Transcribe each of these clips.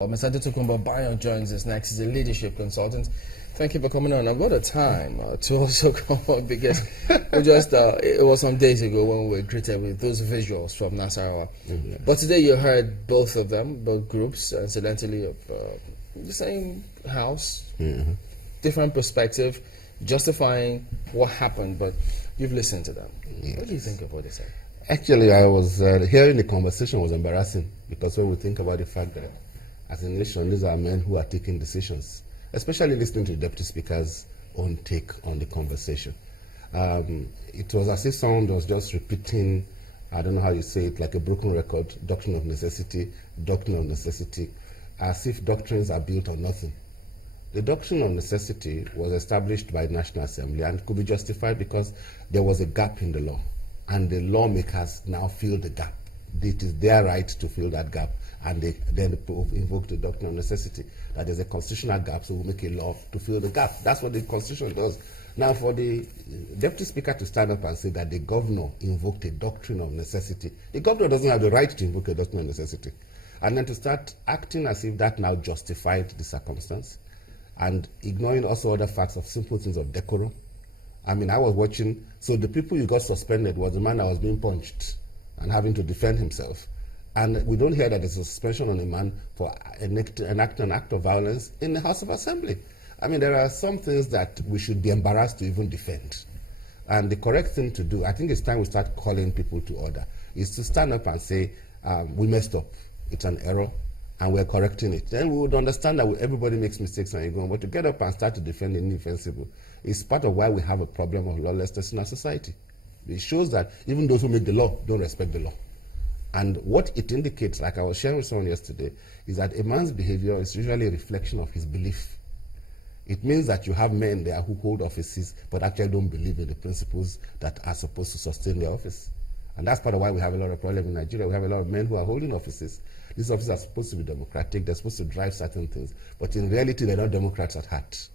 Mr. Tokunbo Obayan joins us next. He's a leadership consultant. Thank you for coming on. I've got a time to also come on because it was some days ago when we were greeted with those visuals from Nasarawa. Mm-hmm. But today you heard both of them, both groups, incidentally, of the same house, mm-hmm. different perspective, justifying what happened, but you've listened to them. Yes. What do you think of what they said? Actually, I was hearing the conversation was embarrassing because when we think about the fact that as a nation, these are men who are taking decisions, especially listening to the Deputy Speaker's own take on the conversation. It was as if someone was just repeating, I don't know how you say it, like a broken record, doctrine of necessity, as if doctrines are built on nothing. The doctrine of necessity was established by the National Assembly and could be justified because there was a gap in the law, and the lawmakers now fill the gap. It is their right to fill that gap, and they then invoke the doctrine of necessity, that there's a constitutional gap, so we'll make a law to fill the gap. That's what the Constitution does. Now, for the Deputy Speaker to stand up and say that the governor invoked a doctrine of necessity, the governor doesn't have the right to invoke a doctrine of necessity. And then to start acting as if that now justified the circumstance, and ignoring also other facts of simple things of decorum. I mean, I was watching, so the people you got suspended was the man that was being punched and having to defend himself. And we don't hear that there's a suspension on a man for enacting an act of violence in the House of Assembly. I mean, there are some things that we should be embarrassed to even defend. And the correct thing to do, I think it's time we start calling people to order, is to stand up and say, we messed up, it's an error, and we're correcting it. Then we would understand that everybody makes mistakes and you're going, but to get up and start to defend the indefensible is part of why we have a problem of lawlessness in our society. It shows that even those who make the law don't respect the law. And what it indicates, like I was sharing with someone yesterday, is that a man's behavior is usually a reflection of his belief. It means that you have men there who hold offices but actually don't believe in the principles that are supposed to sustain their office. And that's part of why we have a lot of problems in Nigeria. We have a lot of men who are holding offices. These offices are supposed to be democratic. They're supposed to drive certain things. But in reality, they're not Democrats at heart.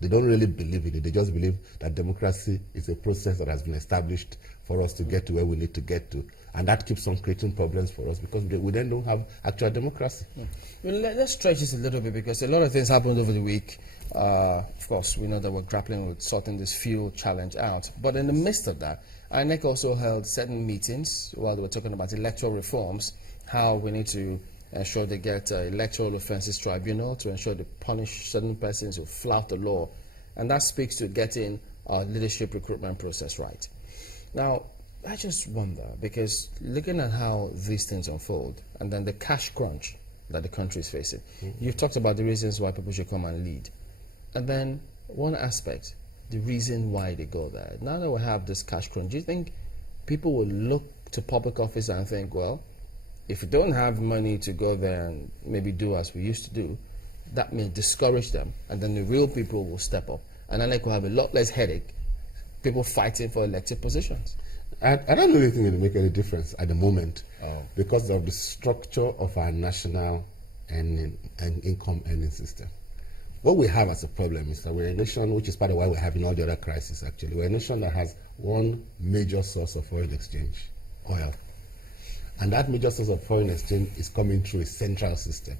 They don't really believe in it. They just believe that democracy is a process that has been established for us to get to where we need to get to. And that keeps on creating problems for us because we then don't have actual democracy. Yeah. Well, let's stretch this a little bit because a lot of things happened over the week. Of course, we know that we're grappling with sorting this fuel challenge out. But in the midst of that, INEC also held certain meetings while they were talking about electoral reforms, how we need to ensure they get electoral offences tribunal to ensure they punish certain persons who flout the law. And that speaks to getting our leadership recruitment process right. Now, I just wonder, because looking at how these things unfold, and then the cash crunch that the country is facing, you've talked about the reasons why people should come and lead. And then one aspect, the reason why they go there. Now that we have this cash crunch, do you think people will look to public office and think, well, if we don't have money to go there and maybe do as we used to do, that may discourage them, and then the real people will step up. And then we'll have a lot less headache, people fighting for elected positions. I don't really think it will make any difference at the moment because of the structure of our national and income earning system. What we have as a problem is that we're a nation, which is part of why we're having all the other crises actually. We're a nation that has one major source of foreign exchange, oil. And that major source of foreign exchange is coming through a central system.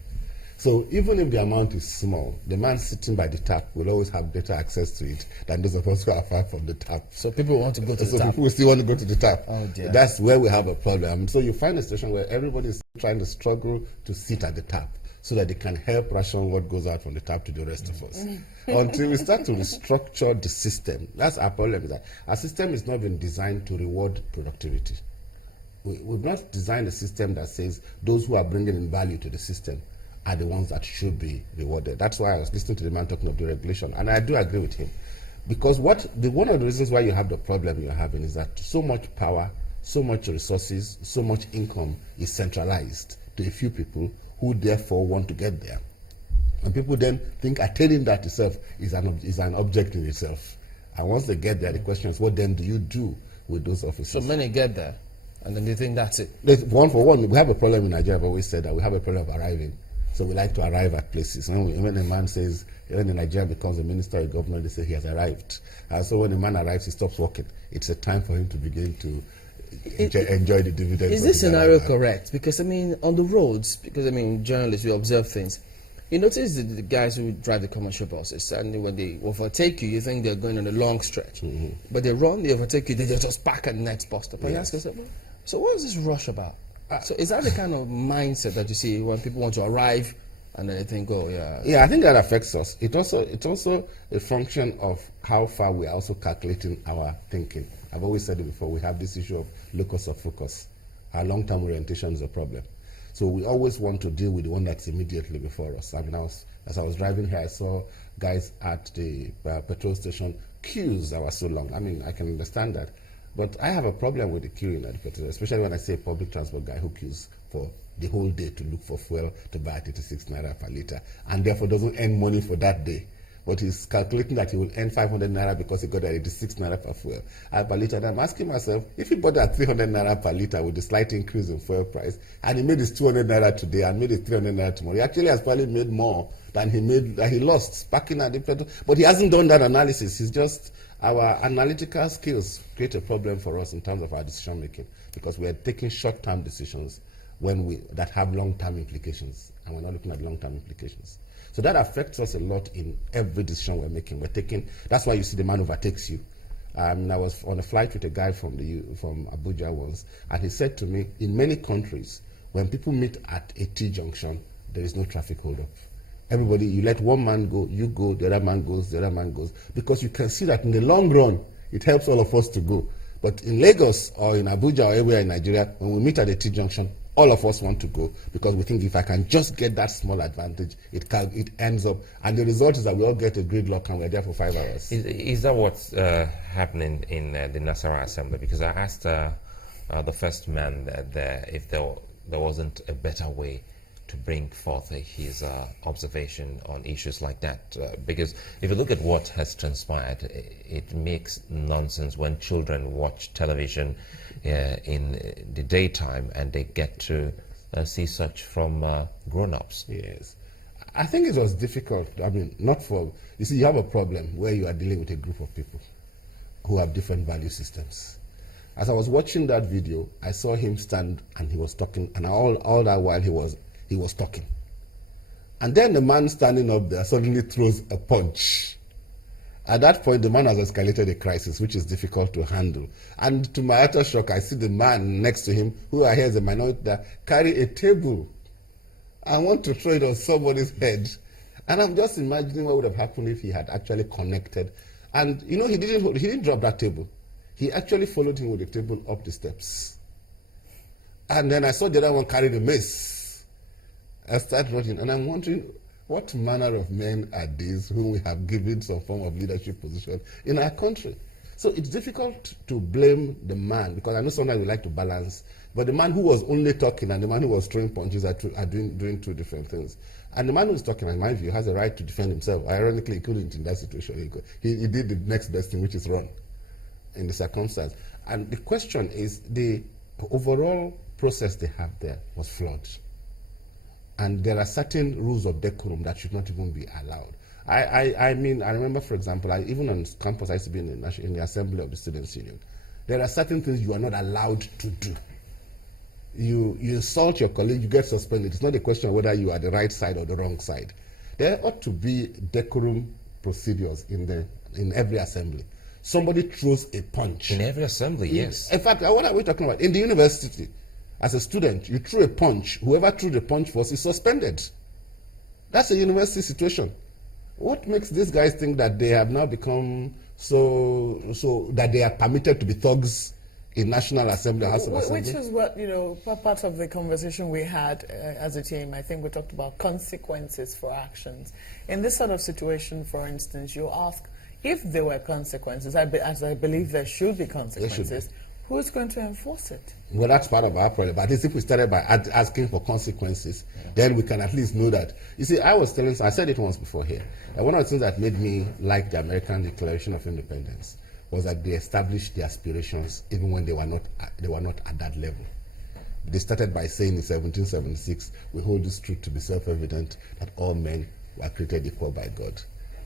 So even if the amount is small, the man sitting by the tap will always have better access to it than those of us who are far from the tap. So people want to go to the tap. So people still want to go to the tap. Oh dear. That's where we have a problem. So you find a situation where everybody is trying to struggle to sit at the tap so that they can help ration what goes out from the tap to the rest of us. Until we start to restructure the system, that's our problem. Is that our system is not been designed to reward productivity. We've not designed a system that says those who are bringing in value to the system are the ones that should be rewarded. That's why I was listening to the man talking of the regulation, and I do agree with him. Because one of the reasons why you have the problem you're having is that so much power, so much resources, so much income is centralized to a few people who therefore want to get there. And people then think attaining that itself is an object in itself. And once they get there, the question is, what then do you do with those offices? So many get there, and then they think that's it. One for one, we have a problem in Nigeria. I've always said that we have a problem of arriving. So we like to arrive at places. When a man says, when a Nigerian becomes a minister or a governor, they say he has arrived. And so when a man arrives, he stops working. It's a time for him to begin to enjoy the dividends. Is this scenario correct? Because, I mean, on the roads, because, I mean, journalists, we observe things. You notice the guys who drive the commercial buses, and when they overtake you, you think they're going on a long stretch. But they run, they overtake you, they just park at the next bus stop. And you ask yourself, so what is this rush about? So is that the kind of mindset that you see when people want to arrive and then they think, oh, yeah. Yeah, I think that affects us. It's also a function of how far we are also calculating our thinking. I've always said it before, we have this issue of locus of focus. Our long-term orientation is a problem. So we always want to deal with the one that's immediately before us. I mean, as I was driving here, I saw guys at the petrol station, queues that were so long. I mean, I can understand that. But I have a problem with the queuing at the petrol, especially when I see a public transport guy who queues for the whole day to look for fuel to buy at 86 naira per litre, and therefore doesn't earn money for that day. But he's calculating that he will earn 500 naira because he got at 86 naira per fuel per litre. And I'm asking myself, if he bought at 300 naira per litre with a slight increase in fuel price, and he made his 200 naira today and made his 300 naira tomorrow, he actually has probably made more than he lost packing at the petrol. But he hasn't done that analysis. He's just, our analytical skills create a problem for us in terms of our decision making, because we are taking short-term decisions that have long-term implications, and we're not looking at long-term implications. So that affects us a lot in every decision we're making. That's why you see the man overtakes you. I was on a flight with a guy from Abuja once, and he said to me, in many countries, when people meet at a T-junction, there is no traffic hold-up. Everybody, you let one man go, you go, the other man goes, the other man goes, because you can see that in the long run, it helps all of us to go. But in Lagos or in Abuja or everywhere in Nigeria, when we meet at a T-junction, all of us want to go because we think if I can just get that small advantage, it ends up, and the result is that we all get a gridlock and we're there for 5 hours. Is that what's happening in the Nasarawa assembly? Because I asked the first man there if there wasn't a better way to bring forth his observation on issues like that. Because if you look at what has transpired, it makes nonsense when children watch television in the daytime and they get to see such from grown-ups. Yes. I think it was difficult. I mean, you see, you have a problem where you are dealing with a group of people who have different value systems. As I was watching that video, I saw him stand and he was talking, and all that while he was talking. And then the man standing up there suddenly throws a punch. At that point, the man has escalated a crisis, which is difficult to handle. And to my utter shock, I see the man next to him, who I hear is a minority, that carry a table. I want to throw it on somebody's head. And I'm just imagining what would have happened if he had actually connected. And he didn't drop that table. He actually followed him with the table up the steps. And then I saw the other one carry the mace. I started running, and I'm wondering, what manner of men are these whom we have given some form of leadership position in our country? So it's difficult to blame the man, because I know sometimes we like to balance, but the man who was only talking and the man who was throwing punches are doing two different things. And the man who is talking, in my view, has a right to defend himself. Ironically, he couldn't in that situation. He did the next best thing, which is run in the circumstance. And the question is, the overall process they have there was flawed. And there are certain rules of decorum that should not even be allowed. I mean, I remember, for example, even on campus, I used to be in the assembly of the Students' Union. There are certain things you are not allowed to do. You insult your colleague, you get suspended. It's not a question of whether you are the right side or the wrong side. There ought to be decorum procedures in every assembly. Somebody throws a punch. In every assembly, yes. In fact, what are we talking about? In the university, as a student, you threw a punch. Whoever threw the punch first is suspended. That's a university situation. What makes these guys think that they have now become so that they are permitted to be thugs in National Assembly or House of Assembly? Which is what, part of the conversation we had as a team. I think we talked about consequences for actions. In this sort of situation, for instance, you ask, if there were consequences, as I believe there should be consequences, who's going to enforce it? Well, that's part of our problem. But at least if we started by asking for consequences, then we can at least know that. You see, I said it once before here, that one of the things that made me like the American Declaration of Independence was that they established their aspirations even when they were not at that level. They started by saying in 1776, we hold this truth to be self-evident, that all men were created equal by God.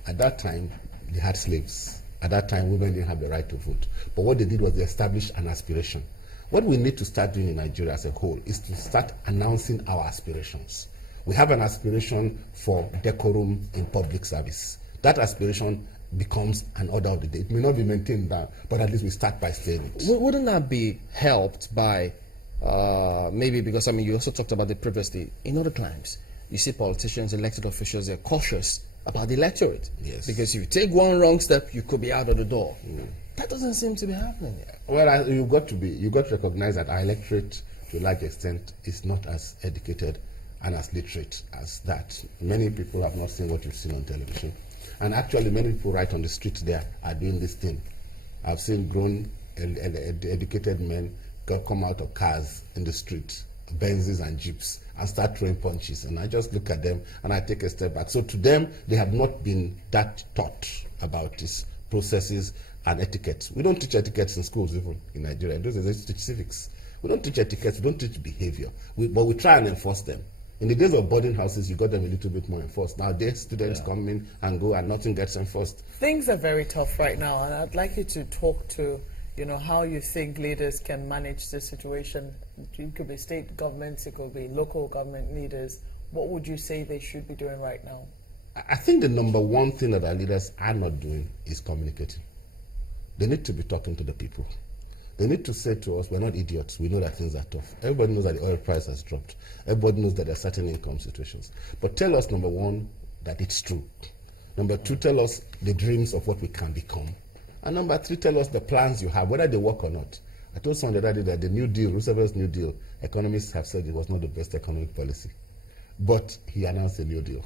At that time, they had slaves. At that time, women didn't have the right to vote. But what they did was they established an aspiration. What we need to start doing in Nigeria as a whole is to start announcing our aspirations. We have an aspiration for decorum in public service. That aspiration becomes an order of the day. It may not be maintained now, but at least we start by saying it. Wouldn't that be helped by maybe, because I mean, you also talked about it previously, in other climes, you see politicians, elected officials, they're cautious about the electorate. Yes. Because if you take one wrong step, you could be out of the door. That doesn't seem to be happening yet. Well, you've got to recognize that our electorate, to a large extent, is not as educated and as literate as that. Many people have not seen what you've seen on television. And actually, many people right on the streets there are doing this thing. I've seen grown, educated men come out of cars in the street, Benzes and Jeeps, and start throwing punches. And I just look at them and I take a step back. So to them, they have not been that taught about these processes and etiquette. We don't teach etiquettes in schools, even in Nigeria. Those days, teach civics. We don't teach etiquette, we don't teach behavior. But we try and enforce them. In the days of boarding houses, you got them a little bit more enforced. Nowadays, students come in and go and nothing gets enforced. Things are very tough right now, and I'd like you to talk to, how you think leaders can manage the situation. It could be state governments, it could be local government leaders. What would you say they should be doing right now? I think the number one thing that our leaders are not doing is communicating. They need to be talking to the people. They need to say to us, we're not idiots. We know that things are tough. Everybody knows that the oil price has dropped. Everybody knows that there are certain income situations. But tell us, number one, that it's true. Number two, tell us the dreams of what we can become. And number three, tell us the plans you have, whether they work or not. I told someone the other day that the New Deal, Roosevelt's New Deal, economists have said it was not the best economic policy. But he announced a New Deal.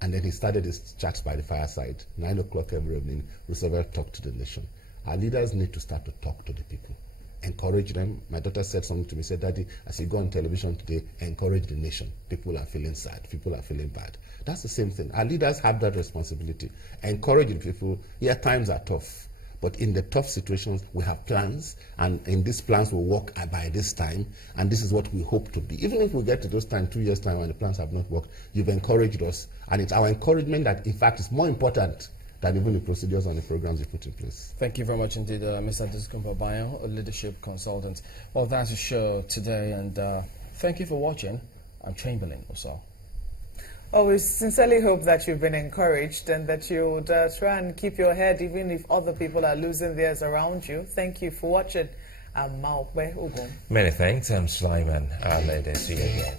And then he started his chats by the fireside. 9 o'clock every evening, Roosevelt talked to the nation. Our leaders need to start to talk to the people, encourage them. My daughter said something to me, said, Daddy, as you go on television today, encourage the nation. People are feeling sad, people are feeling bad. That's the same thing. Our leaders have that responsibility. Encouraging people, yeah, times are tough, but in the tough situations, we have plans, and in these plans we'll work by this time, and this is what we hope to be. Even if we get to those time, 2 years' time, when the plans have not worked, you've encouraged us, and it's our encouragement that, in fact, is more important than even the procedures and the programs you put in place. Thank you very much indeed, Mr. Tokunbo Obayan, a leadership consultant. Well, that's the show today, and thank you for watching. I'm Chamberlain Osal. Oh, we sincerely hope that you've been encouraged and that you would try and keep your head even if other people are losing theirs around you. Thank you for watching. I'm Maokbe Ogun. Many thanks. I'm Sulaiman. See you again.